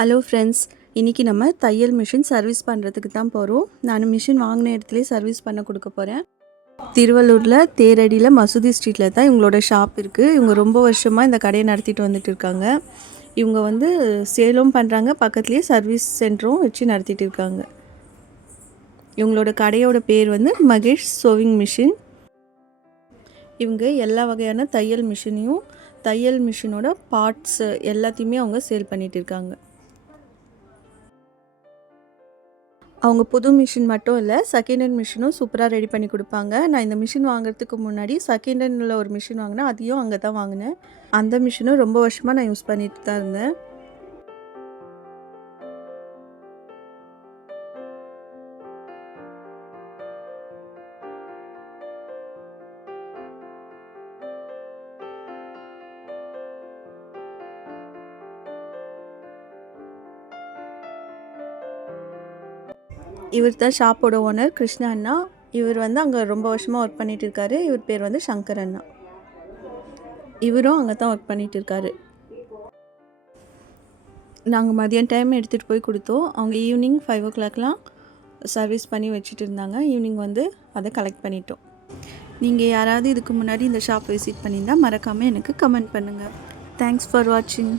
Hello friends, இன்றைக்கி நம்ம தையல் மிஷின் சர்வீஸ் பண்ணுறதுக்கு தான் போகிறோம். நான் மிஷின் வாங்கின இடத்துலேயே சர்வீஸ் பண்ண கொடுக்க போகிறேன். திருவள்ளூரில் தேரடியில் மசூதி ஸ்ட்ரீட்டில் தான் இவங்களோட ஷாப் இருக்குது. இவங்க ரொம்ப வருஷமாக இந்த கடையை நடத்திட்டு வந்துட்டு இருக்காங்க. இவங்க வந்து சேலும் பண்ணுறாங்க, பக்கத்துலேயே சர்வீஸ் சென்டரும் வச்சு நடத்திட்டு இருக்காங்க. இவங்களோட கடையோட பேர் வந்து மகேஷ் சோவிங் மிஷின். இவங்க எல்லா வகையான தையல் மிஷினையும் தையல் மிஷினோட பார்ட்ஸ் எல்லாத்தையுமே அவங்க சேல் பண்ணிகிட்டு இருக்காங்க. அவங்க புது மிஷின் மட்டும் இல்லை, செகண்ட் ஹேண்ட் மிஷினும் சூப்பராக ரெடி பண்ணி கொடுப்பாங்க. நான் இந்த மிஷின் வாங்குறதுக்கு முன்னாடி செகண்ட் ஹேண்டில் ஒரு மிஷின் வாங்கினேன், அதையும் அங்கே தான் வாங்கினேன். அந்த மிஷினும் ரொம்ப வருஷமாக நான் யூஸ் பண்ணிட்டு தான் இருந்தேன். இவர் தான் ஷாப்போட ஓனர் கிருஷ்ணா அண்ணா. இவர் வந்து அங்கே ரொம்ப வருஷமாக ஒர்க் பண்ணிகிட்டு இருக்காரு. இவர் பேர் வந்து சங்கர் அண்ணா. இவரும் அங்கே தான் ஒர்க் பண்ணிகிட்டு இருக்காரு. நாங்கள் மதியம் டைம் எடுத்துகிட்டு போய் கொடுத்தோம். அவங்க ஈவினிங் 5 o'clockலாம் சர்வீஸ் பண்ணி வச்சுட்டு இருந்தாங்க. ஈவினிங் வந்து அதை கலெக்ட் பண்ணிட்டோம். நீங்கள் யாராவது இதுக்கு முன்னாடி இந்த ஷாப் விசிட் பண்ணியிருந்தால் மறக்காமல் எனக்கு கமெண்ட் பண்ணுங்கள். தேங்க்ஸ் ஃபார் வாட்சிங்.